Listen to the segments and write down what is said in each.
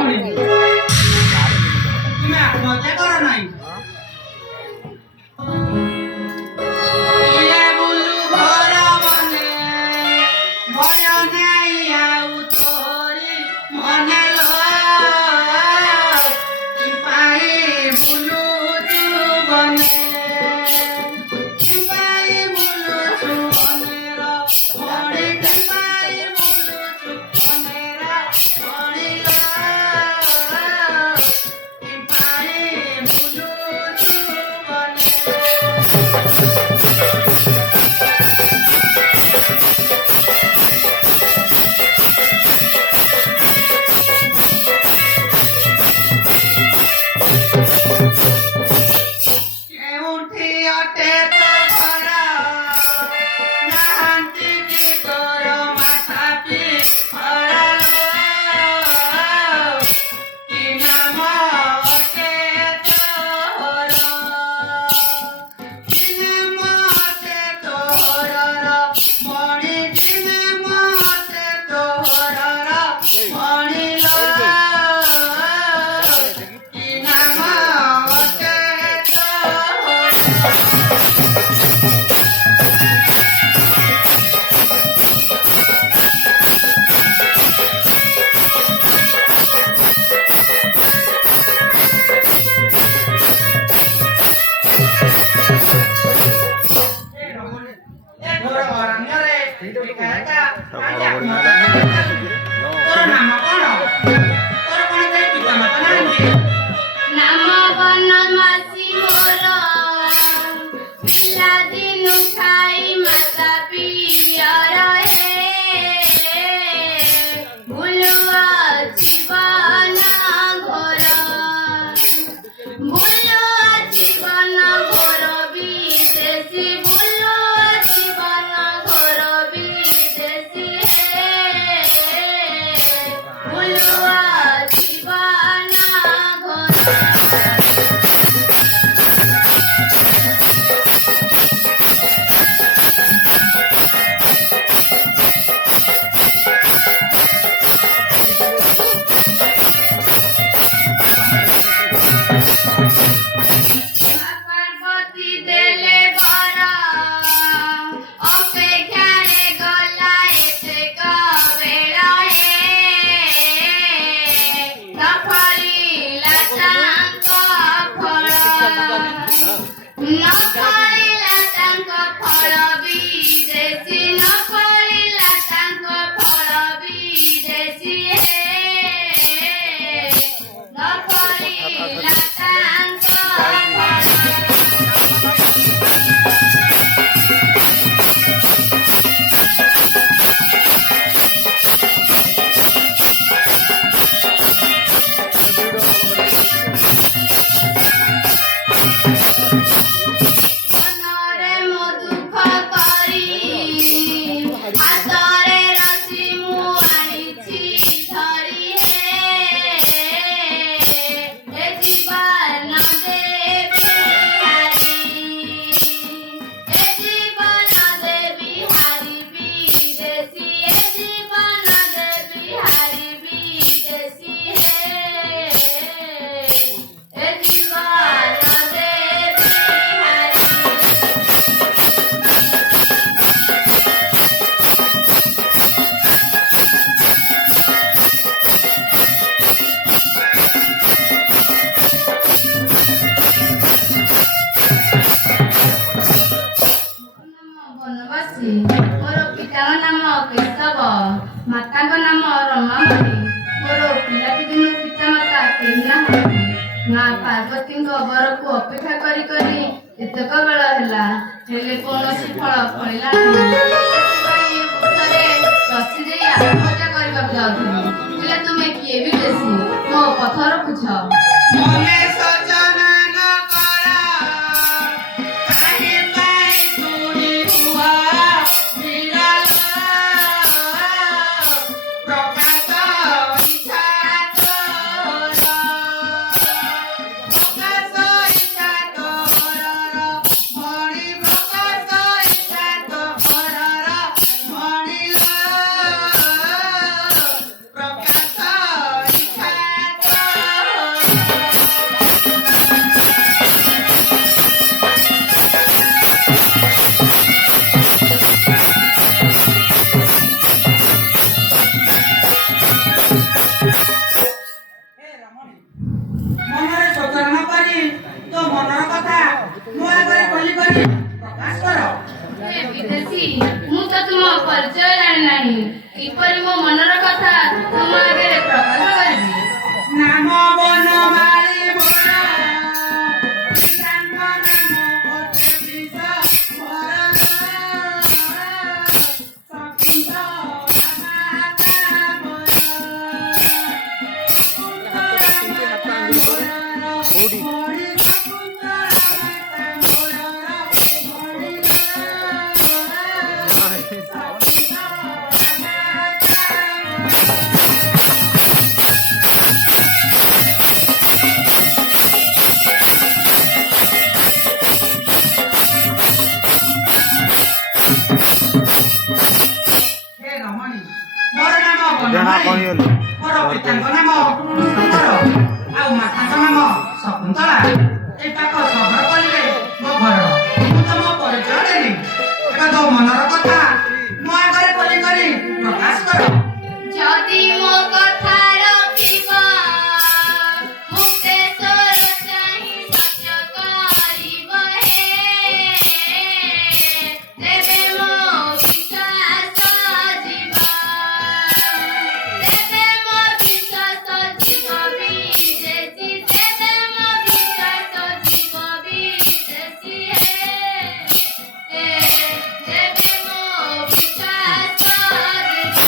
ମଣିଷ ତୁମେ ଆତ୍ମହତ୍ୟା କର ନାହିଁ। ଇଏ ବୁଲୁ ଘର ମନେ ଭୟ ନାହିଁ ଆଉ ତୋରି ମନେ ଲୋ କି ପାଇଁ ବୁଲୁଛୁ ବନେ କି ପାଇଁ ବୁଲୁଛୁ ବନେର ମଣି କି ପାଇଁ ବୁଲୁଛୁ ବନେର ମଣି ଲୋ କି ପାଇଁ ବୁଲୁଛୁ ବନେ। କେଉଁଠି ଅଟେ ତୋ ଘର ନାହାନ୍ତି କି ତୋର ମାଥା ପିଛଳ କି ନାମ ଅଟେ ତୋର କି ନାମ ଅଟେ ତୋରର ମଣି କି ନାମ ଅଟେ ତୋରର ମଣି ଲୋ କି ନାମ ଅଟେ ତୋର। ଏ ଘୋର ଅରଣ୍ୟରେ ଏକା ଏକା କାହିଁକି ଆତ୍ମହତ୍ୟା କରୁଛୁ? ତୋର ନାମ କଣ? ତୋର କଣ କେହି ପିତାମାତା ନାହାନ୍ତି? ନାମ ବନମାସି ମୋର ପିଲାଦିନୁ ଖାଇ ମାତା ପିୟର ହେ ବୁଲୁଅ ଜୀବନ ଘୋର ବୁଲୁଅ ଜୀବନ ଘୋର ବିଦେଶୀ ବୁଲୁଅ ଜୀବନ ଘୋର ବିଦେଶୀ ହେ ବୁଲୁଅ ଜୀବନ ଘୋର। ପାର୍ବତୀ ଦେଲେ ବର ଅପେକ୍ଷାରେ ଗଲା ଏତେକ ବେଳ ହେ ନ ଫଳିଲା ତାଙ୍କ ଫଳ ନ ଫଳିଲା ତାଙ୍କ ଫଳ ବିଦେଶୀ ନ ଫଳିଲା ତାଙ୍କ ଫଳ ବିଦେଶୀ ହେ ନ ଫଳିଲା ତାଙ୍କ ଫଳ। ମନରେ ମୋ ଦୁଃଖ କରି ହାତରେ ରସି ମୁଁ ଆଣିଛି ଧରି ହେ ଏ ଜୀବନ ଦେବି ହାରି ଏ ଜୀବନ ଦେବି ହାରି ବିଦେଶୀ ଏ ଜୀବନ ଦେବି ହାରି ବିଦେଶୀ ହେ ଏ ଜୀବନ ଦେବି ହାରି। ବନବାସୀ ମୋର ପିତାଙ୍କ ନାମ କେଶବ ମାତାଙ୍କ ନାମ ରମାମଣି ମୋର ପିଲାଟି ଦିନୁ ପିତାମାତା କେହି ନାହାନ୍ତି। ମା ପାର୍ବତୀଙ୍କ ବରକୁ ଅପେକ୍ଷା କରି କରି ଏତେକ ବେଳ ହେଲା ହେଲେ କୌଣସି ଫଳ ଫଳିଲା ନାହିଁ। ସେଥିପାଇଁ ଏ ବୃକ୍ଷରେ ରସି ଦେଇ ଆତ୍ମହତ୍ୟା କରିବାକୁ ଯାଉଥିଲି। ହେଲେ ତୁମେ କିଏ ବି ବେଶୀ ମୋ ପଥ ରଖୁଛ। ମନେ ସଜନା ନ କର କାହିଁ ପାଇଁ ତୁନି ହୁଅ ବିରଲ ପ୍ରକାଶ ଇଚ୍ଛା ତୋର ପ୍ରକାଶ ଇଚ୍ଛା ତୋର ମଣି ପ୍ରକାଶ ଇଚ୍ଛା ତୋର ମଣି ପ୍ରକାଶ ଇଚ୍ଛା ହେ ରମଣୀ, ମୋର ନାମ ଜଣା ବନମାଳୀ। କହିଗଲି ମୋର ପିତାଙ୍କ ନାମ ସୁନ୍ଦର ଆଉ ମାତାଙ୍କ ନାମ ଶକୁନ୍ତଳା। ଏଇ ପାଖ ସହରପଲ୍ଲୀରେ ମୋ ଘର। ମୁଁ ତମ ପରିଚୟ ଦେଲି। ଏବେ ତୋ ମନର କଥା ମୋ ଆଗରେ ଖୋଲି କରି ପ୍ରକାଶ କର। ଯଦି ମୋ କଥା ରଖିବ ମୁକ୍ତେଶ୍ୱର ଚାହିଁ ସତ୍ୟ କରିବ ହେ ତେବେ ମୋ ବିଶ୍ୱାସ ଯିବ ତେବେ ମୋ ବିଶ୍ୱାସ ଯିବ ବିଦେଶୀ ତେବେ ମୋ ବିଶ୍ୱାସ ଯିବ ବିଦେଶୀ ହେ ତେବେ ମୋ ବିଶ୍ୱାସ ଯିବ।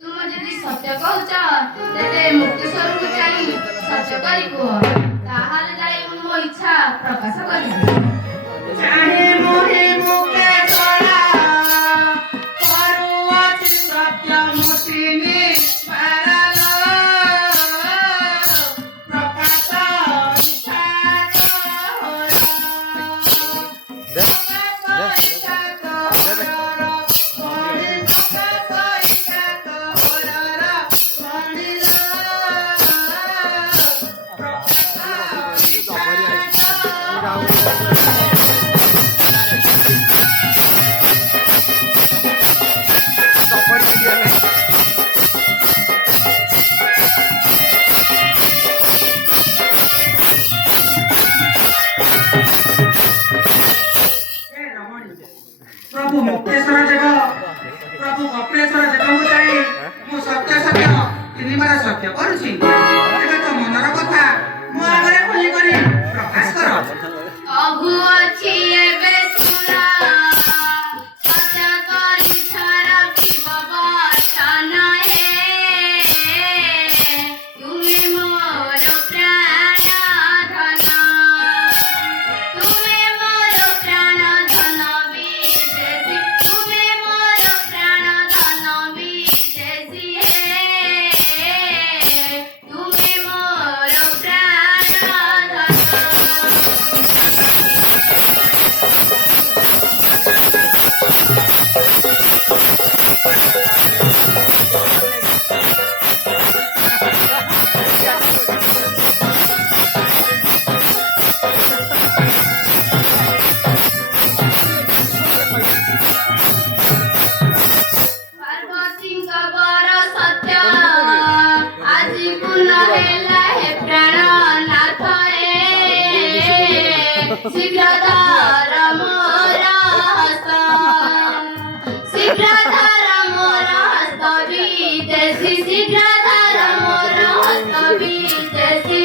ତୁମ ଯଦି ସତ୍ୟ କହୁଛ ତେବେ ମୁକ୍ତେଶ୍ୱରକୁ ଚାହିଁ ସତ୍ୟ କରି କୁହ ତାହେଲେ ଯାଇ ମୁଁ ମୋ ଇଚ୍ଛା ପ୍ରକାଶ କରିବି। ଚାହିଁ ମୋହି ମୁକ୍ତେଶ୍ୱର କରୁଅଛି ସତ୍ୟ ମୂର୍ତ୍ତି ନିଷ୍ପାରଲ। ପ୍ରକାଶ ଇଚ୍ଛା ତୋର। ପ୍ରକାଶ ଇଚ୍ଛା ତୋର। ମଣି ପ୍ରକାଶ ଇଚ୍ଛା ତୋର। ମଣିର ପ୍ରକାଶ ଇଚ୍ଛା ତୋର। ହେ ରମଣୀ, ପ୍ରଭୁ ମୁକ୍ତେଶ୍ୱର ଦେବ ପ୍ରଭୁ କପିଳେଶ୍ୱର ଦେବଙ୍କୁ ଚାହିଁ ମୁଁ ସତ୍ୟ ସତ୍ୟ ତିନିବାର ସତ୍ୟ କରୁଛି। ଏବେ ତ ମନର କଥା ମୋ ଆଗରେ ଖୋଲି କରି ପ୍ରକାଶ କର। କହୁଅଛି ଏବେ ଶୁଣ ସତ୍ୟ କରିଛ ରଖିବ ବଚନ ହେ ତୁମେ ମୋର ପ୍ରାଣ ଧନ ତୁମେ ମୋର ପ୍ରାଣ ଧନ ବିଦେଶୀ ତୁମେ ମୋର ପ୍ରାଣ ଧନ ବିଦେଶୀ ହେ ତୁମେ ମୋର ପ୍ରାଣ ଧନ। ପାର୍ବତୀଙ୍କ ବର ସତ୍ୟ ଆଜି ପୂର୍ଣ୍ଣ ହେଲା ହେ ପ୍ରାଣନାଥ ଶୀଘ୍ର ଧର ମୋର ହସ୍ତ ଶୀଘ୍ର ଧର ମୋର ହସ୍ତ ବିଦେଶୀ ଶୀଘ୍ର ଧର ମୋର ହସ୍ତ ବିଦେଶୀ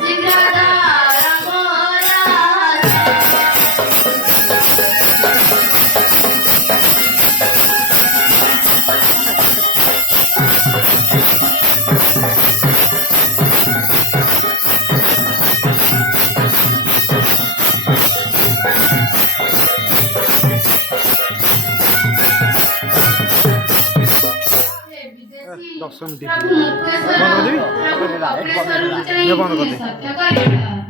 ଶୀଘ୍ର ଧର ମୋର ଦଶ ମିନିଟ୍ ପ୍ରଭୁ ମୁକ୍ତେଶ୍ୱର ପ୍ରଭୁ କପିଳେଶ୍ୱରକୁ ଚାହିଁ ବନ୍ଦ କରିଦେ। ସତ୍ୟ କରିବ।